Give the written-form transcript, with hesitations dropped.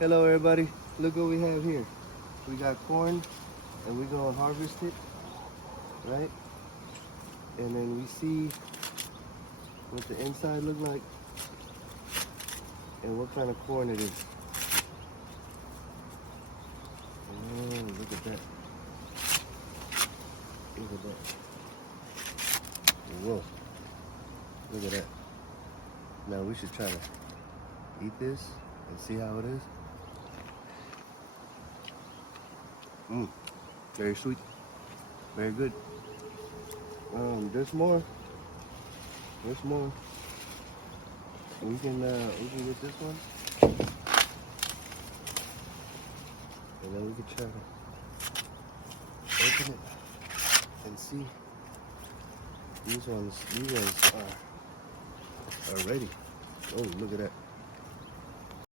Hello everybody, look what we have here. We got corn and we're gonna harvest it, right? And then we see what the inside look like and what kind of corn it is. Oh, look at that. Look at that. Whoa, look at that. Now we should try to eat this and see how it is. Very sweet, very good. There's more. There's more. We can get this one, and then we can try to open it and see. These ones are ready. Oh, look at that.